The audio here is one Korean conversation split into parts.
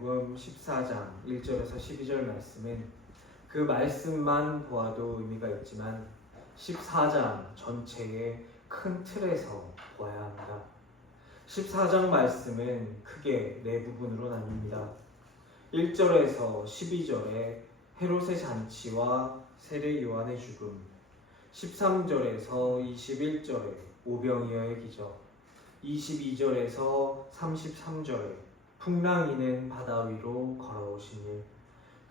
마태복음 14장 1절에서 12절 말씀은 그 말씀만 보아도 의미가 있지만 14장 전체의 큰 틀에서 보아야 합니다. 14장 말씀은 크게 네 부분으로 나뉩니다. 1절에서 12절에 헤롯의 잔치와 세례 요한의 죽음, 13절에서 21절에 오병이어의 기적, 22절에서 33절에 풍랑이는 바다 위로 걸어오신 일,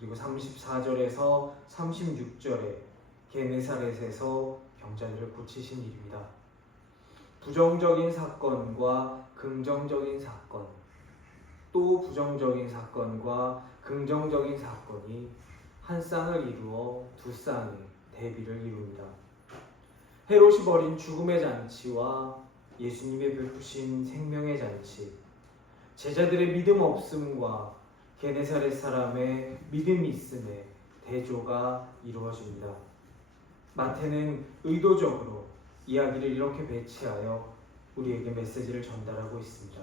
그리고 34절에서 36절에 게네사렛에서 병자들을 고치신 일입니다. 부정적인 사건과 긍정적인 사건, 또 부정적인 사건과 긍정적인 사건이 한 쌍을 이루어 두 쌍의 대비를 이룹니다. 헤롯이 벌인 죽음의 잔치와 예수님의 베푸신 생명의 잔치, 제자들의 믿음 없음과 게네사렛 사람의 믿음이 있음의 대조가 이루어집니다. 마태는 의도적으로 이야기를 이렇게 배치하여 우리에게 메시지를 전달하고 있습니다.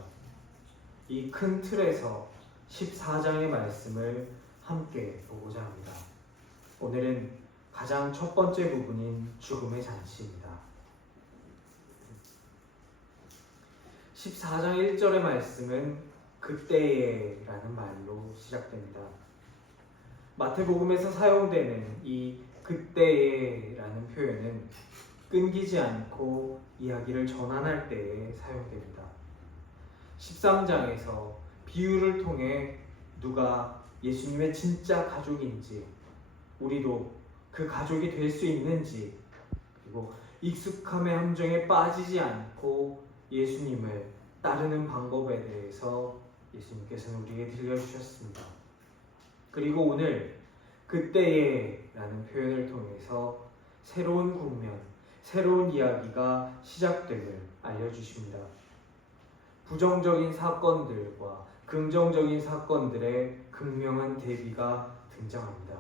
이 큰 틀에서 14장의 말씀을 함께 보고자 합니다. 오늘은 가장 첫 번째 부분인 죽음의 잔치입니다. 14장 1절의 말씀은 그때에 라는 말로 시작됩니다. 마태복음에서 사용되는 이 그때에 라는 표현은 끊기지 않고 이야기를 전환할 때에 사용됩니다. 13장에서 비유를 통해 누가 예수님의 진짜 가족인지, 우리도 그 가족이 될 수 있는지, 그리고 익숙함의 함정에 빠지지 않고 예수님을 따르는 방법에 대해서 예수님께서는 우리에게 들려주셨습니다. 그리고 오늘 그때에 라는 표현을 통해서 새로운 국면, 새로운 이야기가 시작됨을 알려주십니다. 부정적인 사건들과 긍정적인 사건들의 극명한 대비가 등장합니다.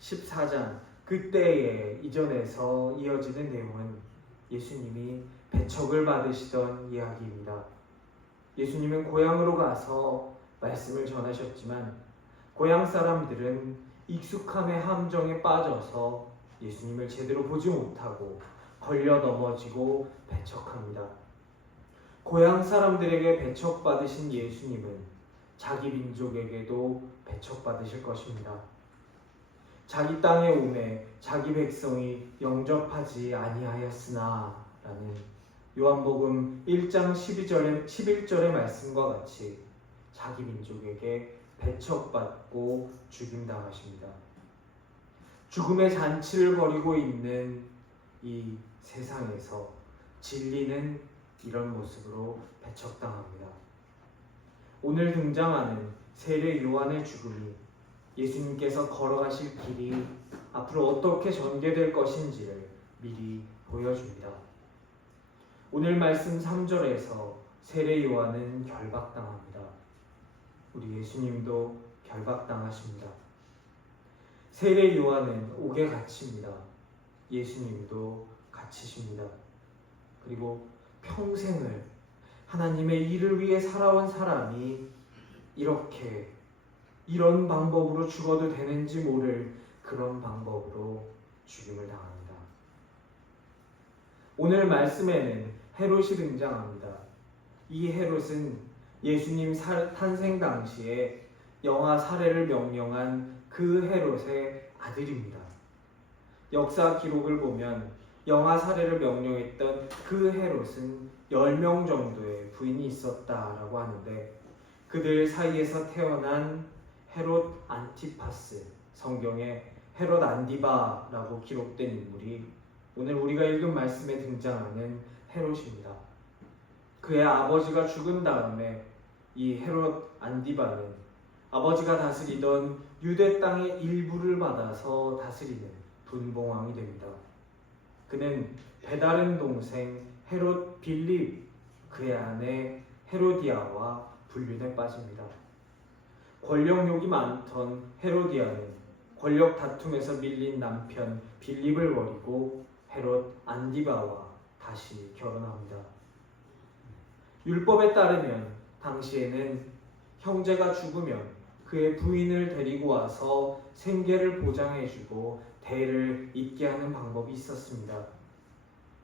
14장 그때에 이전에서 이어지는 내용은 예수님이 배척을 받으시던 이야기입니다. 예수님은 고향으로 가서 말씀을 전하셨지만 고향 사람들은 익숙함의 함정에 빠져서 예수님을 제대로 보지 못하고 걸려 넘어지고 배척합니다. 고향 사람들에게 배척받으신 예수님은 자기 민족에게도 배척받으실 것입니다. 자기 땅에 오매 자기 백성이 영접하지 아니하였으나 라는 요한복음 1장 11절의 말씀과 같이 자기 민족에게 배척받고 죽임당하십니다. 죽음의 잔치를 벌이고 있는 이 세상에서 진리는 이런 모습으로 배척당합니다. 오늘 등장하는 세례 요한의 죽음이 예수님께서 걸어가실 길이 앞으로 어떻게 전개될 것인지를 미리 보여줍니다. 오늘 말씀 3절에서 세례 요한은 결박당합니다. 우리 예수님도 결박당하십니다. 세례 요한은 옥에 갇힙니다. 예수님도 갇히십니다. 그리고 평생을 하나님의 일을 위해 살아온 사람이 이런 방법으로 죽어도 되는지 모를 그런 방법으로 죽임을 당합니다. 오늘 말씀에는 헤롯이 등장합니다. 이 헤롯은 예수님 탄생 당시에 영아 살해를 명령한 그 헤롯의 아들입니다. 역사 기록을 보면 영아 살해를 명령했던 그 헤롯은 10명 정도의 부인이 있었다라고 하는데 그들 사이에서 태어난 헤롯 안티파스, 성경에 헤롯 안디바라고 기록된 인물이 오늘 우리가 읽은 말씀에 등장하는 헤롯입니다. 그의 아버지가 죽은 다음에 이 헤롯 안디바는 아버지가 다스리던 유대 땅의 일부를 받아서 다스리는 분봉왕이 됩니다. 그는 배다른 동생 헤롯 빌립, 그의 아내 헤로디아와 불륜에 빠집니다. 권력욕이 많던 헤로디아는 권력 다툼에서 밀린 남편 빌립을 버리고 헤롯 안디바와 다시 결혼합니다. 율법에 따르면 당시에는 형제가 죽으면 그의 부인을 데리고 와서 생계를 보장해주고 대를 잇게 하는 방법이 있었습니다.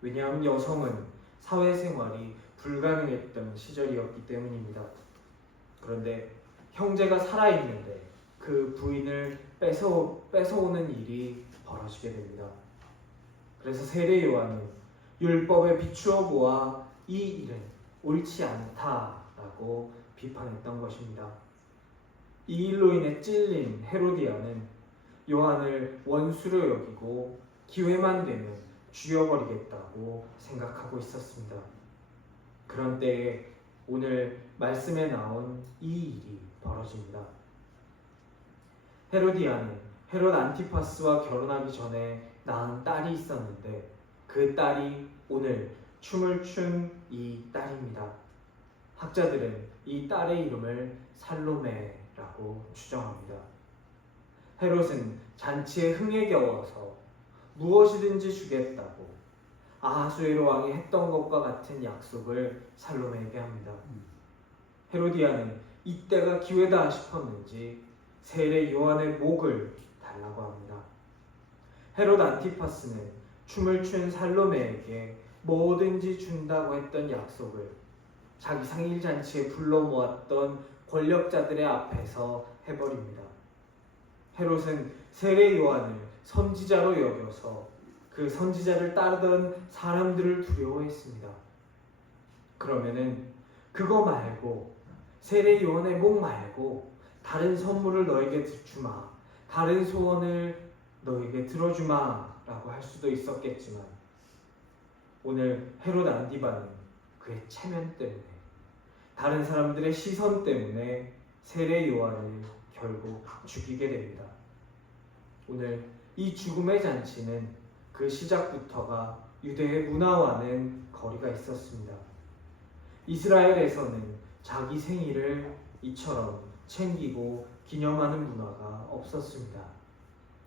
왜냐하면 여성은 사회생활이 불가능했던 시절이었기 때문입니다. 그런데 형제가 살아있는데 그 부인을 뺏어오는 일이 벌어지게 됩니다. 그래서 세례 요한은 율법에 비추어 보아 이 일은 옳지 않다라고 비판했던 것입니다. 이 일로 인해 찔린 헤로디아는 요한을 원수로 여기고 기회만 되면 죽여버리겠다고 생각하고 있었습니다. 그런 때에 오늘 말씀에 나온 이 일이 벌어집니다. 헤로디아는 헤롯 안티파스와 결혼하기 전에 낳은 딸이 있었는데 그 딸이 오늘 춤을 춘 이 딸입니다. 학자들은 이 딸의 이름을 살로메라고 추정합니다. 헤롯은 잔치에 흥에 겨워서 무엇이든지 주겠다고 아하수에로 왕이 했던 것과 같은 약속을 살로메에게 합니다. 헤로디아는 이때가 기회다 싶었는지 세례 요한의 목을 달라고 합니다. 헤롯 안티파스는 춤을 춘 살로메에게 뭐든지 준다고 했던 약속을 자기 생일 잔치에 불러 모았던 권력자들의 앞에서 해버립니다. 헤롯은 세례 요한을 선지자로 여겨서 그 선지자를 따르던 사람들을 두려워했습니다. 그러면은 그거 말고 세례 요한의 목 말고 다른 선물을 너에게 주마, 다른 소원을 너에게 들어주마 라고 할 수도 있었겠지만 오늘 헤롯 안디바는 그의 체면 때문에 다른 사람들의 시선 때문에 세례 요한을 결국 죽이게 됩니다. 오늘 이 죽음의 잔치는 그 시작부터가 유대의 문화와는 거리가 있었습니다. 이스라엘에서는 자기 생일을 이처럼 챙기고 기념하는 문화가 없었습니다.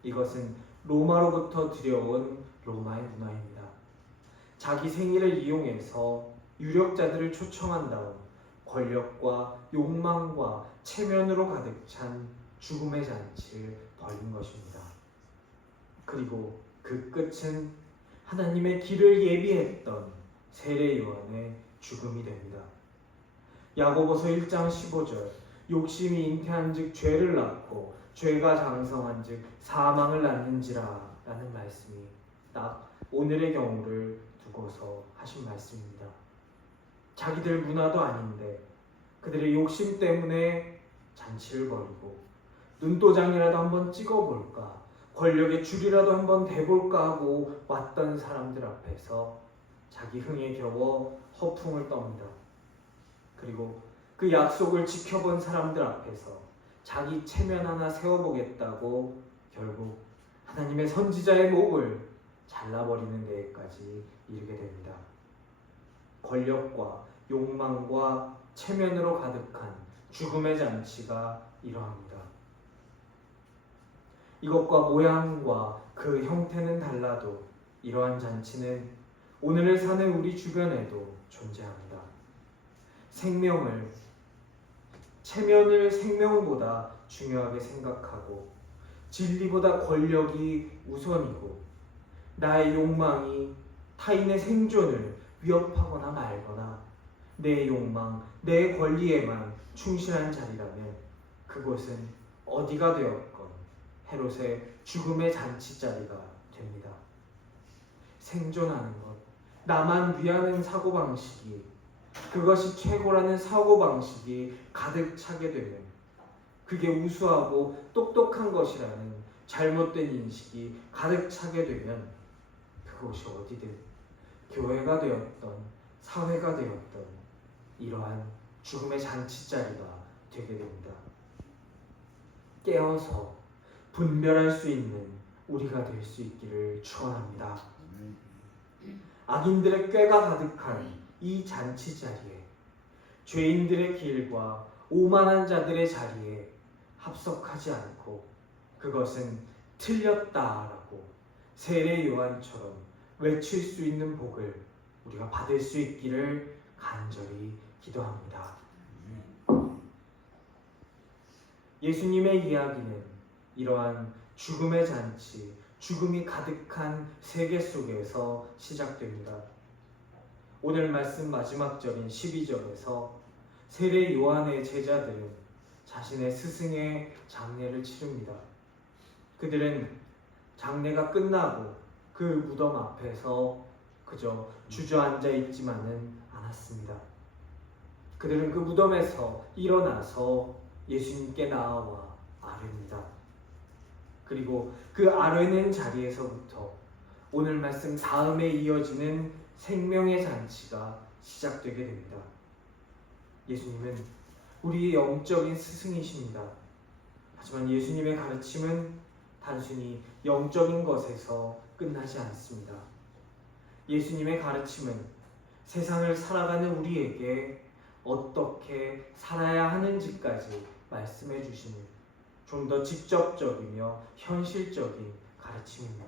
이것은 로마로부터 들여온 로마의 문화입니다. 자기 생일을 이용해서 유력자들을 초청한 다음 권력과 욕망과 체면으로 가득 찬 죽음의 잔치를 벌인 것입니다. 그리고 그 끝은 하나님의 길을 예비했던 세례 요한의 죽음이 됩니다. 야고보서 1장 15절 욕심이 잉태한즉 죄를 낳고 죄가 장성한즉 사망을 낳는지라 라는 말씀이 딱 오늘의 경우를 두고서 하신 말씀입니다. 자기들 문화도 아닌데 그들의 욕심 때문에 잔치를 벌이고 눈도장이라도 한번 찍어볼까, 권력의 줄이라도 한번 대볼까 하고 왔던 사람들 앞에서 자기 흥에 겨워 허풍을 떱니다. 그리고 그 약속을 지켜본 사람들 앞에서 자기 체면 하나 세워보겠다고 결국 하나님의 선지자의 목을 잘라버리는 데까지 이르게 됩니다. 권력과 욕망과 체면으로 가득한 죽음의 잔치가 이러합니다. 이것과 모양과 그 형태는 달라도 이러한 잔치는 오늘을 사는 우리 주변에도 존재합니다. 체면을 생명보다 중요하게 생각하고 진리보다 권력이 우선이고 나의 욕망이 타인의 생존을 위협하거나 말거나 내 욕망, 내 권리에만 충실한 자리라면 그곳은 어디가 되었건 헤롯의 죽음의 잔치자리가 됩니다. 생존하는 것, 나만 위하는 사고방식이 그것이 최고라는 사고방식이 가득 차게 되면 그게 우수하고 똑똑한 것이라는 잘못된 인식이 가득 차게 되면 그것이 어디든 교회가 되었던 사회가 되었던 이러한 죽음의 잔치자리가 되게 됩니다. 깨어서 분별할 수 있는 우리가 될 수 있기를 축원합니다. 악인들의 꾀가 가득한 이 잔치 자리에 죄인들의 길과 오만한 자들의 자리에 합석하지 않고 그것은 틀렸다라고 세례 요한처럼 외칠 수 있는 복을 우리가 받을 수 있기를 간절히 기도합니다. 예수님의 이야기는 이러한 죽음의 잔치, 죽음이 가득한 세계 속에서 시작됩니다. 오늘 말씀 마지막 절인 12절에서 세례 요한의 제자들은 자신의 스승의 장례를 치릅니다. 그들은 장례가 끝나고 그 무덤 앞에서 그저 주저앉아 있지만은 않았습니다. 그들은 그 무덤에서 일어나서 예수님께 나아와 아뢰니다. 그리고 그 아뢰는 자리에서부터 오늘 말씀 다음에 이어지는 생명의 잔치가 시작되게 됩니다. 예수님은 우리의 영적인 스승이십니다. 하지만 예수님의 가르침은 단순히 영적인 것에서 끝나지 않습니다. 예수님의 가르침은 세상을 살아가는 우리에게 어떻게 살아야 하는지까지 말씀해 주시는 좀 더 직접적이며 현실적인 가르침입니다.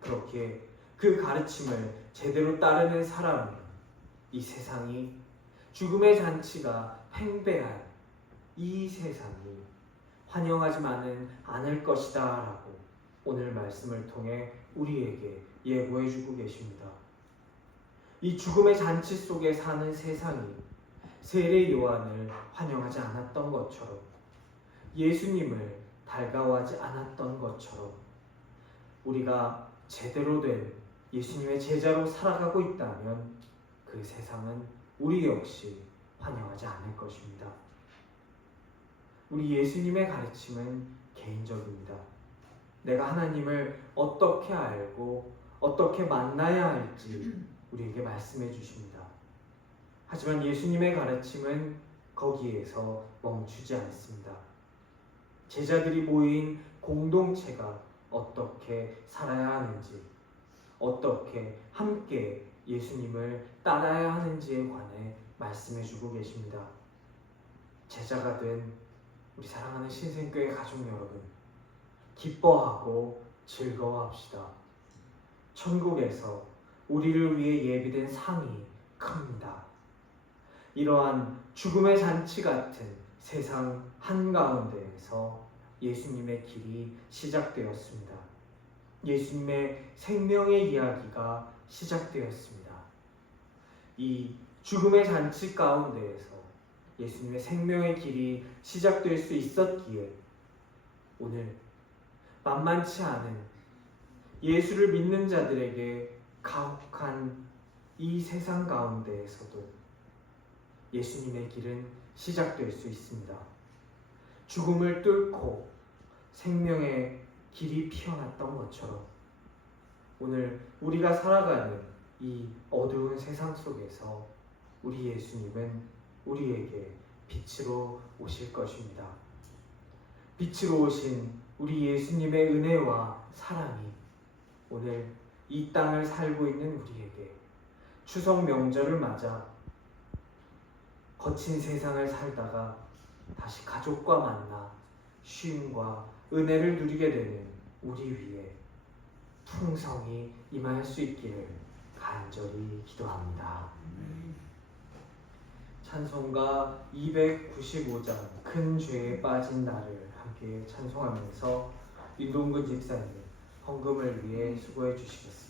그렇게 그 가르침을 제대로 따르는 사람은 이 세상이 죽음의 잔치가 팽배한 이 세상이 환영하지만은 않을 것이다 라고 오늘 말씀을 통해 우리에게 예고해 주고 계십니다. 이 죽음의 잔치 속에 사는 세상이 세례 요한을 환영하지 않았던 것처럼 예수님을 달가워하지 않았던 것처럼 우리가 제대로 된 예수님의 제자로 살아가고 있다면 그 세상은 우리 역시 환영하지 않을 것입니다. 우리 예수님의 가르침은 개인적입니다. 내가 하나님을 어떻게 알고 어떻게 만나야 할지 우리에게 말씀해 주십니다. 하지만 예수님의 가르침은 거기에서 멈추지 않습니다. 제자들이 모인 공동체가 어떻게 살아야 하는지, 어떻게 함께 예수님을 따라야 하는지에 관해 말씀해 주고 계십니다. 제자가 된 우리 사랑하는 신생교회 가족 여러분, 기뻐하고 즐거워합시다. 천국에서 우리를 위해 예비된 상이 큽니다. 이러한 죽음의 잔치 같은 세상 한가운데에서 예수님의 길이 시작되었습니다. 예수님의 생명의 이야기가 시작되었습니다. 이 죽음의 잔치 가운데에서 예수님의 생명의 길이 시작될 수 있었기에 오늘 만만치 않은 예수를 믿는 자들에게 가혹한 이 세상 가운데에서도 예수님의 길은 시작될 수 있습니다. 죽음을 뚫고 생명의 길이 피어났던 것처럼 오늘 우리가 살아가는 이 어두운 세상 속에서 우리 예수님은 우리에게 빛으로 오실 것입니다. 빛으로 오신 우리 예수님의 은혜와 사랑이 오늘 이 땅을 살고 있는 우리에게 추석 명절을 맞아 거친 세상을 살다가 다시 가족과 만나 쉼과 은혜를 누리게 되는 우리 위에 풍성히 임할 수 있기를 간절히 기도합니다. 찬송가 295장 큰 죄에 빠진 나를 함께 찬송하면서 윤동근 집사님 헌금을 위해 수고해 주시겠습니다.